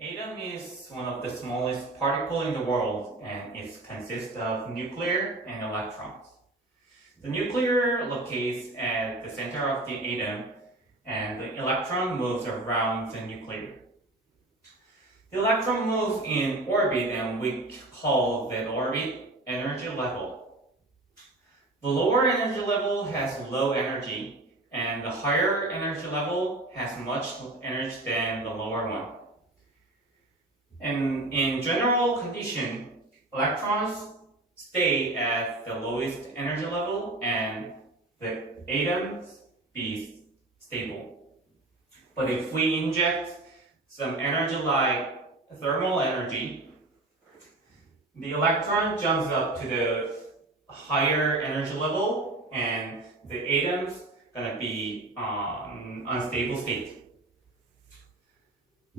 Atom is one of the smallest particles in the world and it consists of nuclear and electrons. The nuclear locates at the center of the atom and the electron moves around the nuclear. The electron moves in orbit and we call that orbit energy level. The lower energy level has low energy and the higher energy level has much energy than the lower one. And in general condition, electrons stay at the lowest energy level and the atoms be stable. But if we inject some energy like thermal energy, the electron jumps up to the higher energy level and the atoms gonna be unstable state.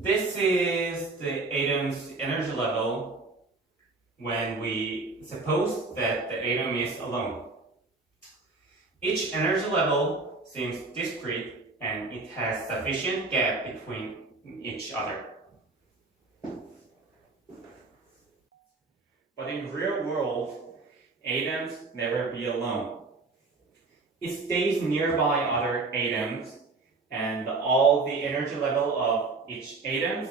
This is the atom's energy level when we suppose that the atom is alone. Each energy level seems discrete and it has sufficient gap between each other. But in real world, atoms never be alone. It stays nearby other atoms and all the energy level of each atoms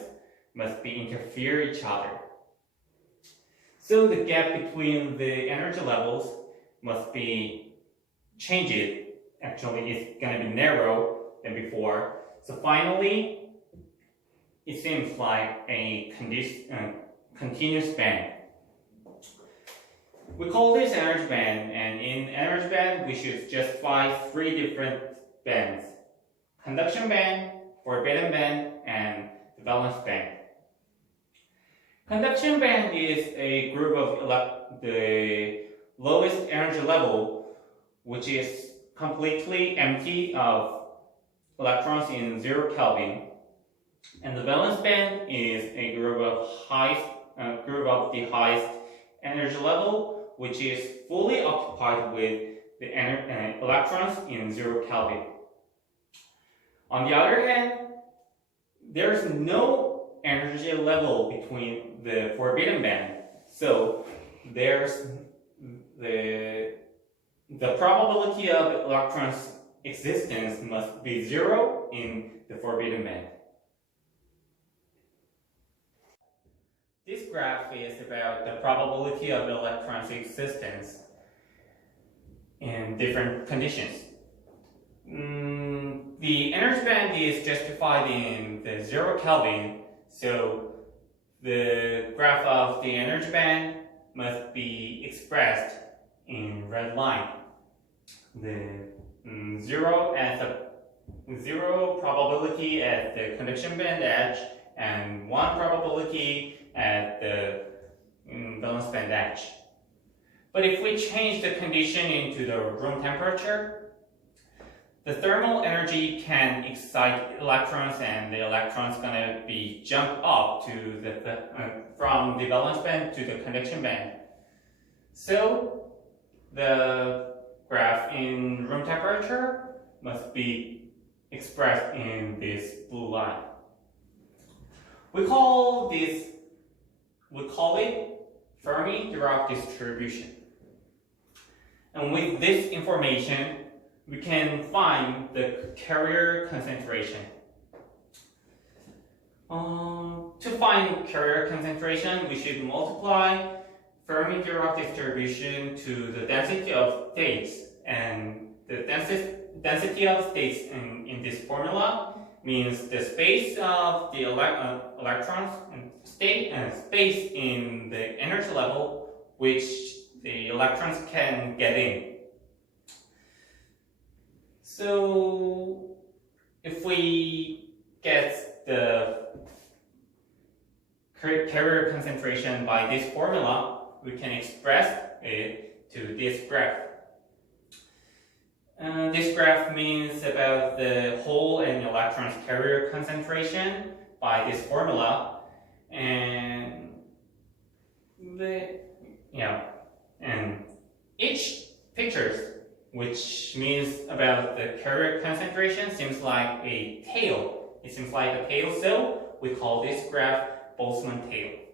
must be interfere each other. So the gap between the energy levels must be changed. Actually, it's going to be narrow than before. So finally, it seems like a continuous band. We call this energy band, and in energy band, we should justify three different bands: conduction band, forbidden band, and the valence band. Conduction band is a group of the lowest energy level, which is completely empty of electrons in 0 Kelvin. And the valence band is a group of the highest energy level, which is fully occupied with the electrons in 0 Kelvin. On the other hand, there's no energy level between the forbidden band, so there's the probability of electrons' existence must be 0 in the forbidden band. This graph is about the probability of electrons' existence in different conditions. The energy band is justified in the 0 Kelvin, so the graph of the energy band must be expressed in red line. The 0 as a 0 probability at the conduction band edge and 1 probability at the valence band edge. But if we change the condition into the room temperature, the thermal energy can excite electrons, and the electrons gonna be jump up to from the valence band to the conduction band. So the graph in room temperature must be expressed in this blue line. We call it Fermi-Dirac distribution. And with this information, we can find the carrier concentration. To find carrier concentration, we should multiply Fermi-Dirac distribution to the density of states, and the density of states in this formula means the space of the electrons and space in the energy level which the electrons can get in. So if we get the carrier concentration by this formula, we can express it to this graph. This graph means about the hole and electrons carrier concentration by this formula, and each pictures, which means about the carrier concentration, seems like a tail. It seems like a tail, so we call this graph Boltzmann-Taylor.